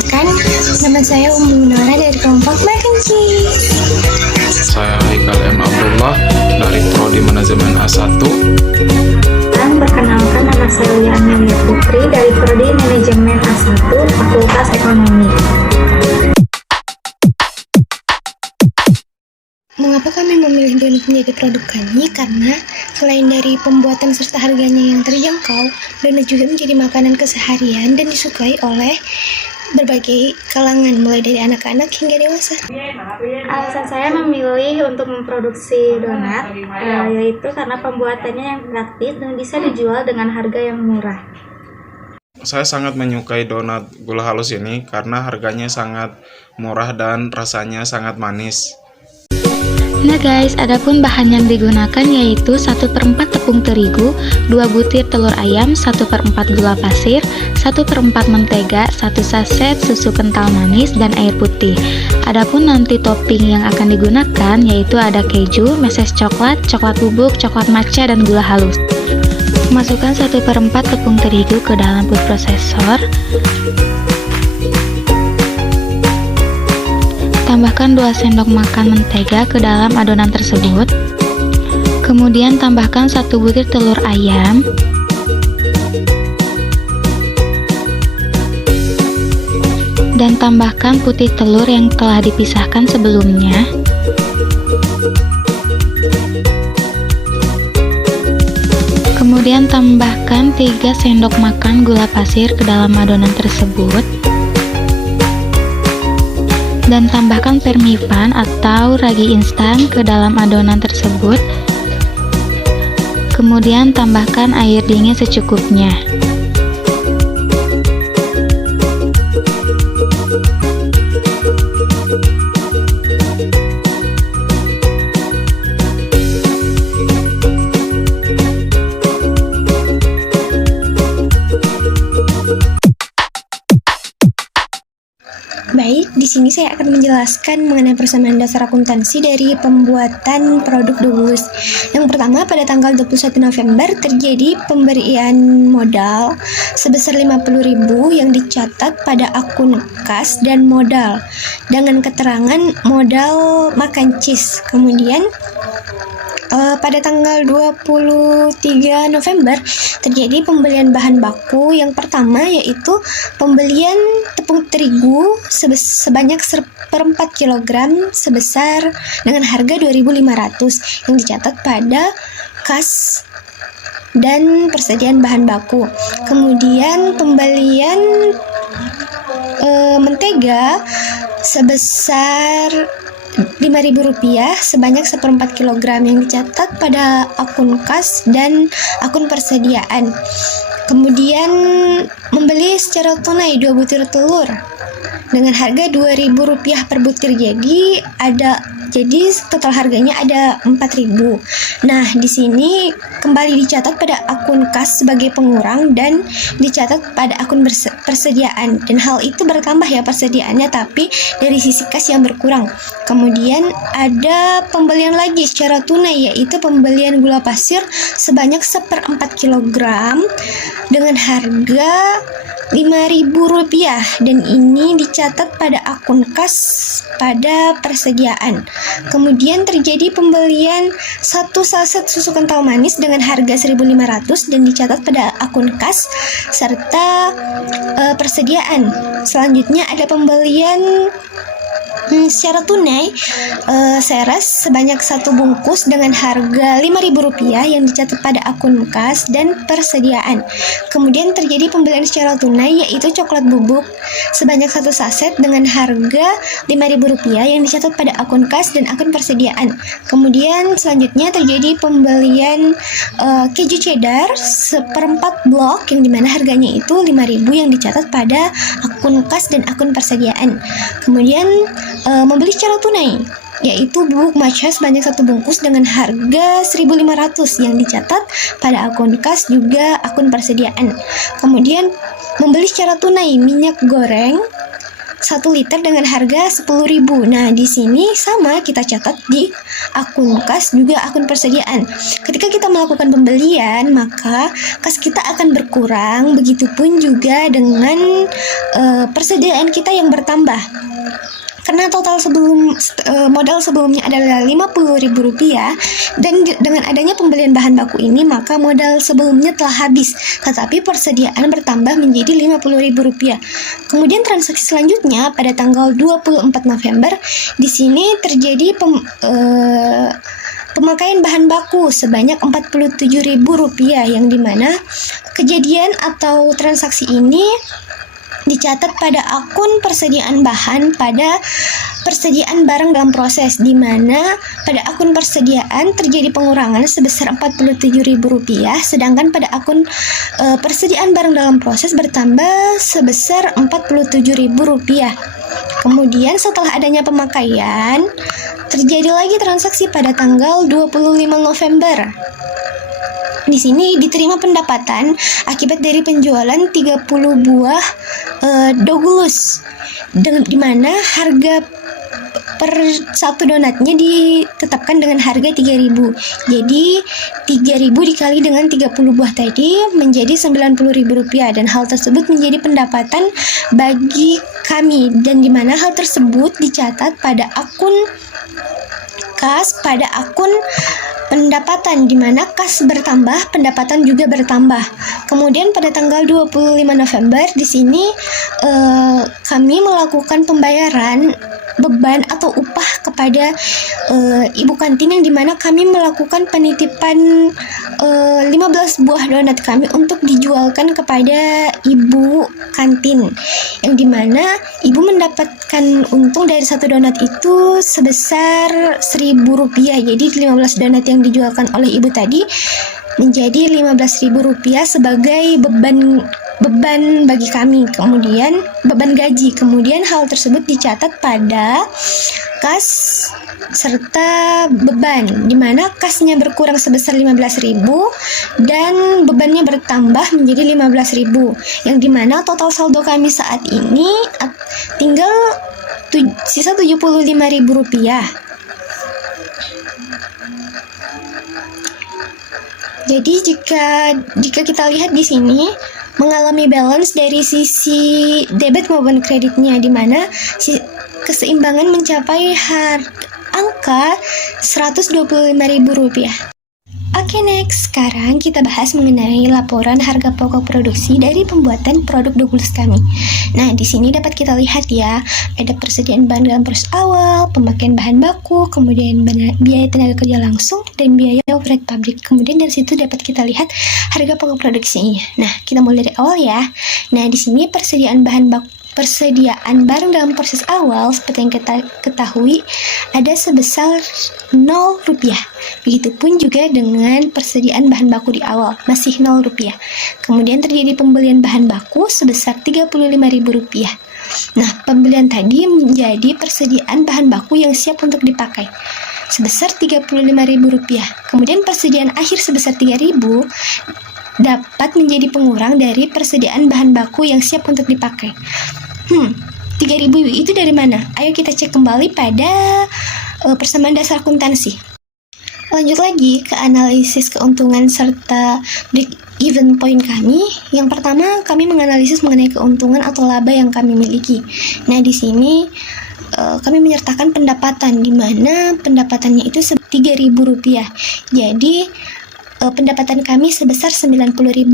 Perkenalkan, nama saya Nora dari kelompok Mac and Cheese. Saya Haikal M. Abdullah dari Prodi Manajemen A1. Dan perkenalkan, nama saya Lia Amelia Putri dari Prodi Manajemen A1 Fakultas Ekonomi. Mengapa kami memilih donat menjadi produk kami? Karena selain dari pembuatan serta harganya yang terjangkau, donat juga menjadi makanan keseharian dan disukai oleh berbagai kalangan, mulai dari anak-anak hingga dewasa. Alasan saya memilih untuk memproduksi donat yaitu karena pembuatannya yang praktis dan bisa dijual dengan harga yang murah. Saya sangat menyukai donat gula halus ini karena harganya sangat murah dan rasanya sangat manis. Nah guys, adapun bahan yang digunakan yaitu 1/4 tepung terigu, 2 butir telur ayam, 1/4 gula pasir, 1/4 mentega, 1 saset susu kental manis, dan air putih. Adapun nanti topping yang akan digunakan yaitu ada keju, meses coklat, coklat bubuk, coklat matcha, dan gula halus. Masukkan 1/4 tepung terigu ke dalam food processor. Tambahkan 2 sendok makan mentega ke dalam adonan tersebut. Kemudian tambahkan 1 butir telur ayam. Dan tambahkan putih telur yang telah dipisahkan sebelumnya. Kemudian tambahkan 3 sendok makan gula pasir ke dalam adonan tersebut. Dan tambahkan permifan atau ragi instan ke dalam adonan tersebut. Kemudian tambahkan air dingin secukupnya. Baik, di sini saya akan menjelaskan mengenai persamaan dasar akuntansi dari pembuatan produk Dubus. Yang pertama, pada tanggal 21 November terjadi pemberian modal sebesar 50.000 yang dicatat pada akun kas dan modal dengan keterangan modal makan cheese. Kemudian pada tanggal 23 November terjadi pembelian bahan baku yang pertama, yaitu pembelian tepung terigu sebanyak 1/4 kg sebesar dengan harga 2.500 yang dicatat pada kas dan persediaan bahan baku. Kemudian pembelian mentega sebesar Rp5.000 sebanyak 1/4 kg yang dicatat pada akun kas dan akun persediaan. Kemudian membeli secara tunai 2 butir telur dengan harga Rp2.000 per butir. Jadi total harganya ada 4.000. Nah, di sini kembali dicatat pada akun kas sebagai pengurang dan dicatat pada akun persediaan. Dan hal itu bertambah ya persediaannya, tapi dari sisi kas yang berkurang. Kemudian ada pembelian lagi secara tunai, yaitu pembelian gula pasir sebanyak 1/4 kg dengan harga Rp5.000 dan ini dicatat pada akun kas pada persediaan. Kemudian terjadi pembelian 1 saset susu kental manis dengan harga Rp1.500 dan dicatat pada akun kas serta persediaan. Selanjutnya ada pembelian secara tunai seres sebanyak 1 bungkus dengan harga Rp5.000 yang dicatat pada akun kas dan persediaan. Kemudian terjadi pembelian secara tunai yaitu coklat bubuk sebanyak 1 saset dengan harga Rp5.000 yang dicatat pada akun kas dan akun persediaan. Kemudian selanjutnya terjadi pembelian keju cheddar 1/4 blok yang dimana harganya itu Rp5.000 yang dicatat pada akun kas dan akun persediaan. Kemudian membeli secara tunai yaitu bubuk matcha sebanyak 1 bungkus dengan harga Rp1.500 yang dicatat pada akun kas juga akun persediaan. Kemudian membeli secara tunai minyak goreng 1 liter dengan harga 10.000. Nah, di sini sama kita catat di akun kas juga akun persediaan. Ketika kita melakukan pembelian, maka kas kita akan berkurang, begitupun juga dengan persediaan kita yang bertambah. Karena total modal sebelumnya adalah Rp50.000 dan dengan adanya pembelian bahan baku ini maka modal sebelumnya telah habis, tetapi persediaan bertambah menjadi Rp50.000. Kemudian transaksi selanjutnya pada tanggal 24 November di sini terjadi pemakaian bahan baku sebanyak Rp47.000 yang dimana kejadian atau transaksi ini dicatat pada akun persediaan bahan pada persediaan barang dalam proses, di mana pada akun persediaan terjadi pengurangan sebesar Rp47.000, sedangkan pada akun persediaan barang dalam proses bertambah sebesar Rp47.000. Kemudian setelah adanya pemakaian, terjadi lagi transaksi pada tanggal 25 November. Di sini diterima pendapatan akibat dari penjualan 30 buah Dogulus, di mana harga per satu donatnya ditetapkan dengan harga 3.000. Jadi 3.000 dikali dengan 30 buah tadi menjadi Rp90.000, dan hal tersebut menjadi pendapatan bagi kami, dan di mana hal tersebut dicatat pada akun kas pada akun pendapatan, di mana kas bertambah, pendapatan juga bertambah. Kemudian pada tanggal 25 November di sini kami melakukan pembayaran beban atau upah kepada ibu kantin, yang dimana kami melakukan penitipan 15 buah donat kami untuk dijualkan kepada ibu kantin, yang dimana ibu mendapatkan untung dari satu donat itu sebesar Rp1.000. Jadi 15 donat yang dijualkan oleh ibu tadi menjadi Rp15.000 sebagai beban bagi kami, kemudian beban gaji. Kemudian hal tersebut dicatat pada kas serta beban, di mana kasnya berkurang sebesar Rp15.000 dan bebannya bertambah menjadi Rp15.000, yang dimana total saldo kami saat ini tinggal sisa Rp75.000. Jadi jika kita lihat di sini mengalami balance dari sisi debit maupun kreditnya, di mana keseimbangan mencapai angka Rp125.000. Oke, next. Sekarang kita bahas mengenai laporan harga pokok produksi dari pembuatan produk Dogulus kami. Nah, di sini dapat kita lihat ya, ada persediaan bahan dalam proses awal, pemakaian bahan baku, kemudian biaya tenaga kerja langsung, dan biaya overhead pabrik. Kemudian dari situ dapat kita lihat harga pokok produksinya. Nah, kita mulai dari awal ya. Nah, di sini persediaan barang dalam proses awal seperti yang kita ketahui ada sebesar Rp0. Begitupun juga dengan persediaan bahan baku di awal, masih Rp0. Kemudian terjadi pembelian bahan baku sebesar Rp35.000. Nah, pembelian tadi menjadi persediaan bahan baku yang siap untuk dipakai sebesar Rp35.000. Kemudian persediaan akhir sebesar Rp3.000 dapat menjadi pengurang dari persediaan bahan baku yang siap untuk dipakai. 3.000 itu dari mana? Ayo kita cek kembali pada persamaan dasar akuntansi. Lanjut lagi ke analisis keuntungan serta break even point kami. Yang pertama, kami menganalisis mengenai keuntungan atau laba yang kami miliki. Nah, di sini kami menyertakan pendapatan, di mana pendapatannya itu Rp3.000. Jadi pendapatan kami sebesar Rp90.000.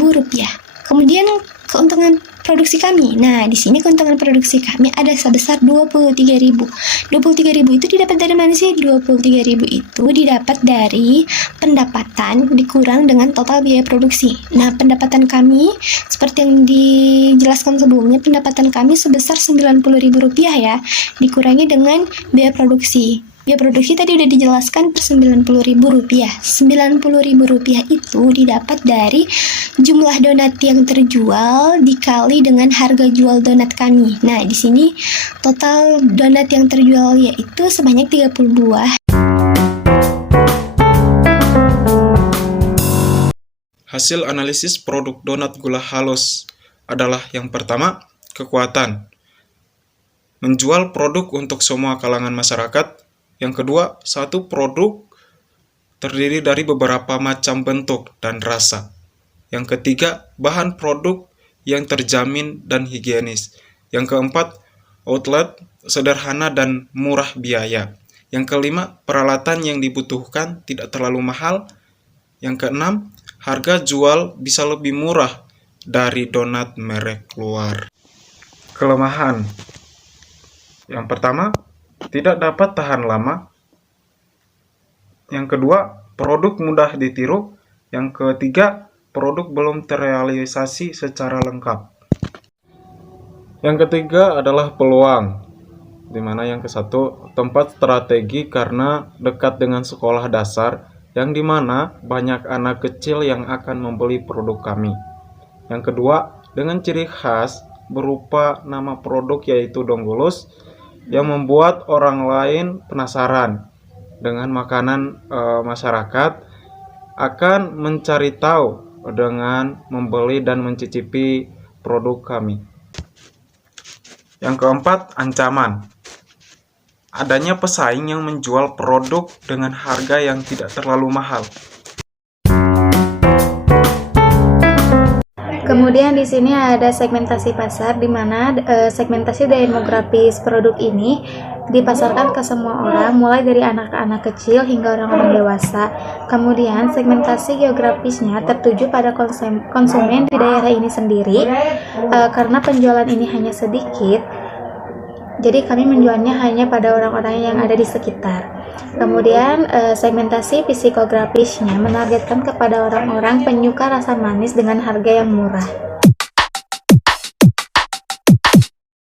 Kemudian keuntungan produksi kami. Nah, di sini keuntungan produksi kami ada sebesar Rp23.000. Rp23.000 itu didapat dari mana sih? Rp23.000 itu didapat dari pendapatan dikurang dengan total biaya produksi. Nah, pendapatan kami seperti yang dijelaskan sebelumnya, pendapatan kami sebesar Rp90.000 ya, dikurangi dengan biaya produksi. Biaya produksi tadi udah dijelaskan per Rp90.000. Rp90.000 itu didapat dari jumlah donat yang terjual dikali dengan harga jual donat kami. Nah, di sini total donat yang terjual yaitu sebanyak 30 buah. Hasil analisis produk donat gula halus adalah yang pertama, kekuatan. menjual produk untuk semua kalangan masyarakat. Yang kedua, satu produk terdiri dari beberapa macam bentuk dan rasa. Yang ketiga, bahan produk yang terjamin dan higienis. Yang keempat, outlet sederhana dan murah biaya. Yang kelima, peralatan yang dibutuhkan tidak terlalu mahal. Yang keenam, harga jual bisa lebih murah dari donat merek luar. Kelemahan. Yang pertama, tidak dapat tahan lama. Yang kedua, produk mudah ditiru. Yang ketiga, produk belum terrealisasi secara lengkap. Yang ketiga adalah peluang, di mana yang ke satu, tempat strategi karena dekat dengan sekolah dasar, yang dimana banyak anak kecil yang akan membeli produk kami. Yang kedua, dengan ciri khas berupa nama produk yaitu Donggulus, yang membuat orang lain penasaran dengan makanan masyarakat, akan mencari tahu dengan membeli dan mencicipi produk kami. Yang keempat, ancaman. Adanya pesaing yang menjual produk dengan harga yang tidak terlalu mahal. Kemudian di sini ada segmentasi pasar, di mana segmentasi demografis produk ini dipasarkan ke semua orang, mulai dari anak-anak kecil hingga orang-orang dewasa. Kemudian segmentasi geografisnya tertuju pada konsumen di daerah ini sendiri. Karena penjualan ini hanya sedikit, jadi kami menjualnya hanya pada orang-orang yang ada di sekitar. Kemudian segmentasi psikografisnya menargetkan kepada orang-orang penyuka rasa manis dengan harga yang murah.